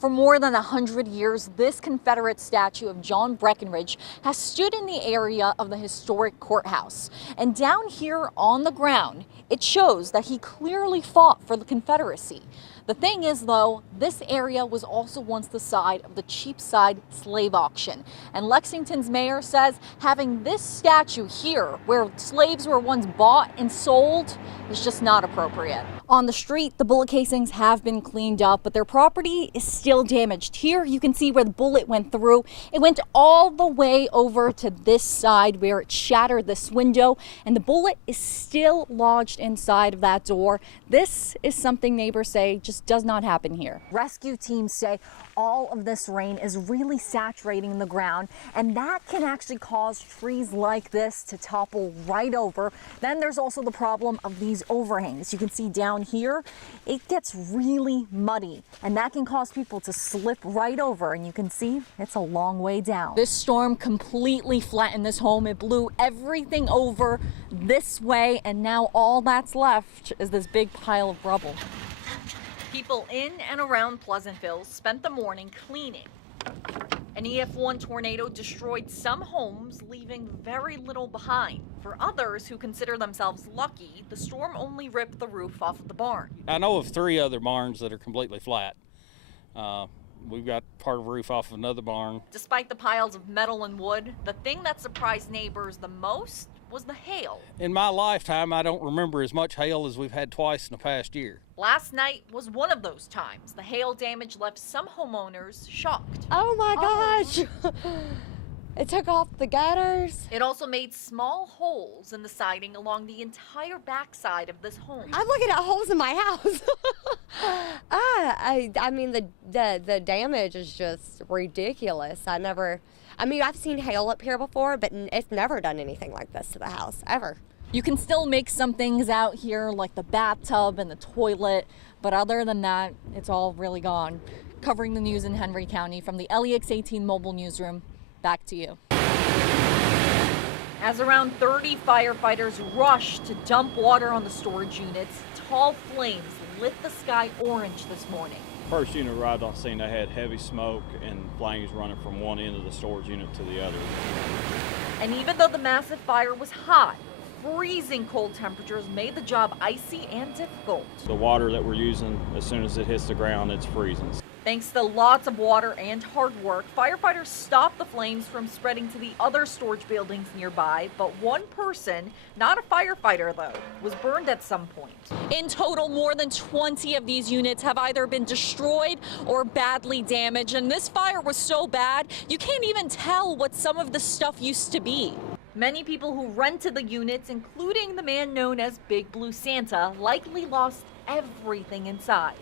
For more than 100 years, this Confederate statue of John Breckinridge has stood in the area of the historic courthouse. And down here on the ground, it shows that he clearly fought for the Confederacy. The thing is, though, this area was also once the site of the Cheapside slave auction. And Lexington's mayor says having this statue here, where slaves were once bought and sold, is just not appropriate. On the street, the bullet casings have been cleaned up, but their property is still damaged. Here, you can see where the bullet went through. It went all the way over to this side where it shattered this window, and the bullet is still lodged inside of that door. This is something neighbors say just does not happen here. Rescue teams say all of this rain is really saturating the ground, and that can actually cause trees like this to topple right over. Then there's also the problem of these overhangs. You can see down here, it gets really muddy, and that can cause people to slip right over, and you can see it's a long way down. This storm completely flattened this home. It blew everything over this way, and now all that's left is this big pile of rubble. People in and around Pleasantville spent the morning cleaning. An EF1 tornado destroyed some homes, leaving very little behind. For others who consider themselves lucky, the storm only ripped the roof off of the barn. I know of 3 other barns that are completely flat. We've got part of the roof off of another barn. Despite the piles of metal and wood, the thing that surprised neighbors the most was the hail. In my lifetime, I don't remember as much hail as we've had twice in the past year. Last night was one of those times. The hail damage left some homeowners shocked. Oh my gosh! It took off the gutters. It also made small holes in the siding along the entire backside of this home. I'm looking at holes in my house. I mean, the damage is just ridiculous. I've seen hail up here before, but it's never done anything like this to the house, ever. You can still make some things out here, like the bathtub and the toilet, but other than that, it's all really gone. Covering the news in Henry County from the LEX18 mobile newsroom, back to you. As around 30 firefighters rushed to dump water on the storage units, tall flames lit the sky orange this morning. First unit arrived on scene, they had heavy smoke and flames running from one end of the storage unit to the other. And even though the massive fire was hot, freezing cold temperatures made the job icy and difficult. The water that we're using, as soon as it hits the ground, it's freezing. Thanks to lots of water and hard work, firefighters stopped the flames from spreading to the other storage buildings nearby, but one person, not a firefighter though, was burned at some point. In total, more than 20 of these units have either been destroyed or badly damaged, and this fire was so bad, you can't even tell what some of the stuff used to be. Many people who rented the units, including the man known as Big Blue Santa, likely lost everything inside.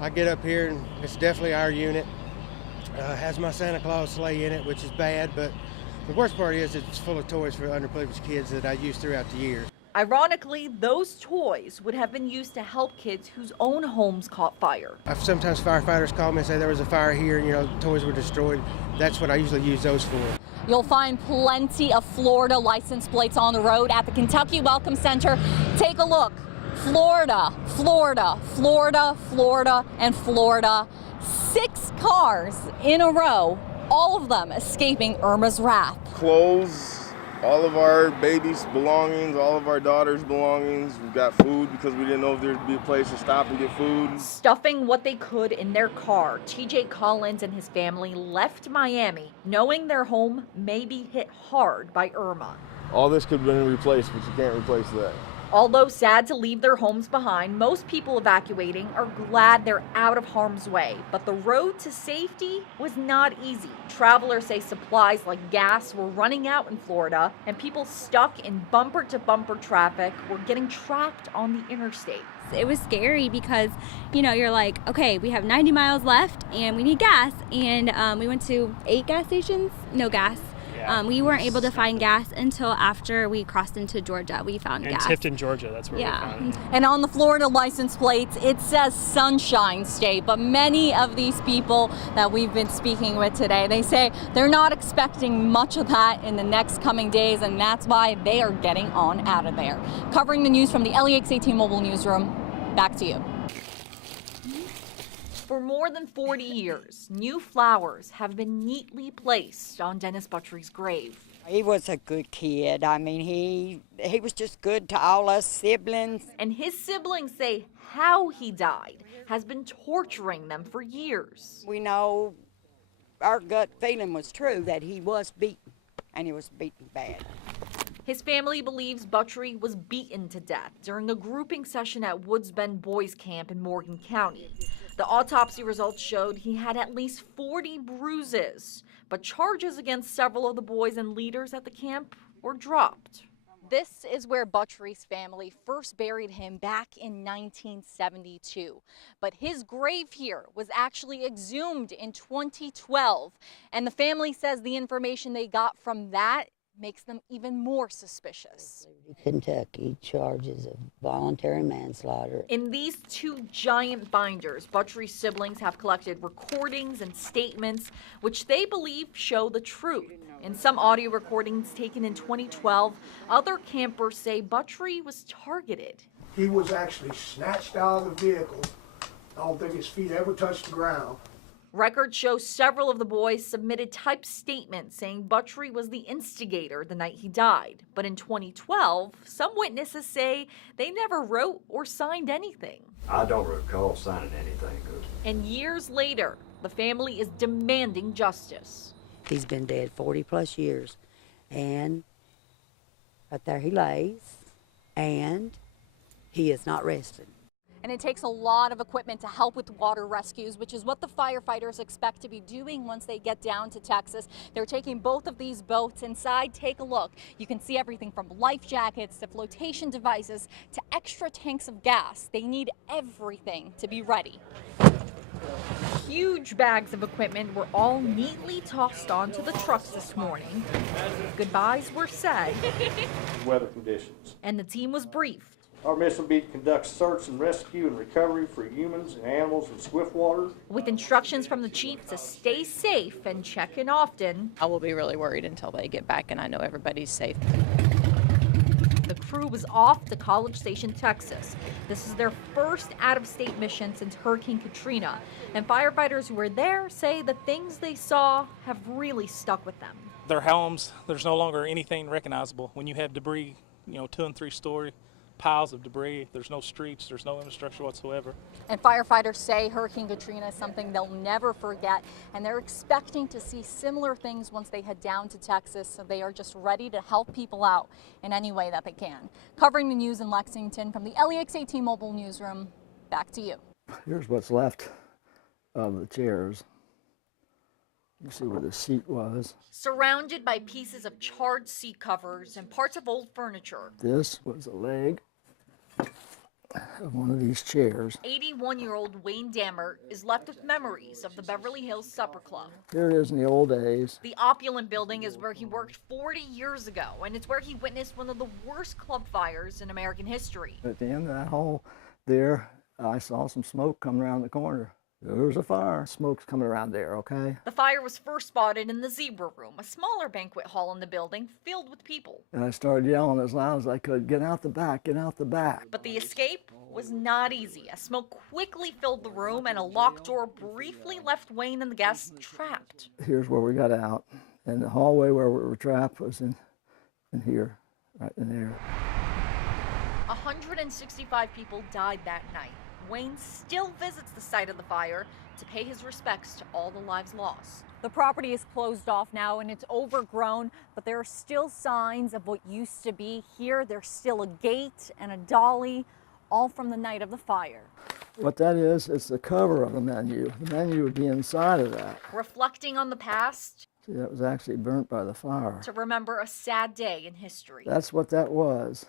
I get up here and it's definitely our unit. Has my Santa Claus sleigh in it, which is bad, but the worst part is it's full of toys for underprivileged kids that I use throughout the year. Ironically, those toys would have been used to help kids whose own homes caught fire. Sometimes firefighters call me and say there was a fire here and toys were destroyed. That's what I usually use those for. You'll find plenty of Florida license plates on the road at the Kentucky Welcome Center. Take a look. Florida, Florida, Florida, Florida, and Florida. 6 cars in a row, all of them escaping Irma's wrath. Clothes, all of our babies' belongings, all of our daughters' belongings. We've got food because we didn't know if there'd be a place to stop and get food. Stuffing what they could in their car, TJ Collins and his family left Miami, knowing their home may be hit hard by Irma. All this could have been replaced, but you can't replace that. Although sad to leave their homes behind, most people evacuating are glad they're out of harm's way. But the road to safety was not easy. Travelers say supplies like gas were running out in Florida, and people stuck in bumper-to-bumper traffic were getting trapped on the interstate. It was scary because, you're like, okay, we have 90 miles left and we need gas. And we went to 8 gas stations, no gas. We weren't able to find gas until after we crossed into Georgia. We found gas. In Tifton, Georgia, that's where we found it. And on the Florida license plates, it says Sunshine State. But many of these people that we've been speaking with today, they say they're not expecting much of that in the next coming days, and that's why they are getting on out of there. Covering the news from the LEX18 mobile newsroom, back to you. For more than 40 years, new flowers have been neatly placed on Dennis Buttry's grave. He was a good kid. I mean, he was just good to all us siblings. And his siblings say how he died has been torturing them for years. We know our gut feeling was true that he was beaten, and he was beaten bad. His family believes Buttry was beaten to death during a grouping session at Woods Bend Boys Camp in Morgan County. The autopsy results showed he had at least 40 bruises, but charges against several of the boys and leaders at the camp were dropped. This is where Buttry's family first buried him back in 1972. But his grave here was actually exhumed in 2012. And the family says the information they got from that makes them even more suspicious. Kentucky charges of voluntary manslaughter. In these two giant binders, Buttry's siblings have collected recordings and statements which they believe show the truth. In some audio recordings taken in 2012, other campers say Buttry was targeted. He was actually snatched out of the vehicle. I don't think his feet ever touched the ground. Records show several of the boys submitted typed statements saying Buttry was the instigator the night he died. But in 2012, some witnesses say they never wrote or signed anything. I don't recall signing anything. And years later, the family is demanding justice. He's been dead 40 plus years, and right there he lays, and he is not rested. And it takes a lot of equipment to help with water rescues, which is what the firefighters expect to be doing once they get down to Texas. They're taking both of these boats inside. Take a look. You can see everything from life jackets to flotation devices to extra tanks of gas. They need everything to be ready. Huge bags of equipment were all neatly tossed onto the trucks this morning. Goodbyes were said. Weather conditions. And the team was briefed. Our mission will be to conduct search and rescue and recovery for humans and animals in swift water. With instructions from the chief to stay safe and check in often. I will be really worried until they get back and I know everybody's safe. The crew was off to College Station, Texas. This is their first out-of-state mission since Hurricane Katrina. And firefighters who were there say the things they saw have really stuck with them. Their homes, there's no longer anything recognizable. When you have debris, 2 and 3 story piles of debris, there's no streets, there's no infrastructure whatsoever. And firefighters say Hurricane Katrina is something they'll never forget, and they're expecting to see similar things once they head down to Texas, so they are just ready to help people out in any way that they can. Covering the news in Lexington from the LEX T-Mobile newsroom, back to you. Here's what's left of the chairs. You see where the seat was. Surrounded by pieces of charred seat covers and parts of old furniture. This was a leg of one of these chairs. 81-year-old Wayne Dammert is left with memories of the Beverly Hills Supper Club. Here it is in the old days. The opulent building is where he worked 40 years ago, and it's where he witnessed one of the worst club fires in American history. At the end of that hall there, I saw some smoke coming around the corner. There's a fire. Smoke's coming around there, okay? The fire was first spotted in the Zebra Room, a smaller banquet hall in the building filled with people. And I started yelling as loud as I could, "Get out the back, get out the back." But the escape was not easy, as smoke quickly filled the room and a locked door briefly left Wayne and the guests trapped. Here's where we got out. And the hallway where we were trapped was in here, right in there. 165 people died that night. Wayne still visits the site of the fire to pay his respects to all the lives lost. The property is closed off now and it's overgrown, but there are still signs of what used to be here. There's still a gate and a dolly, all from the night of the fire. What that is, it's the cover of the menu. The menu would be inside of that. Reflecting on the past. See, that was actually burnt by the fire. To remember a sad day in history. That's what that was.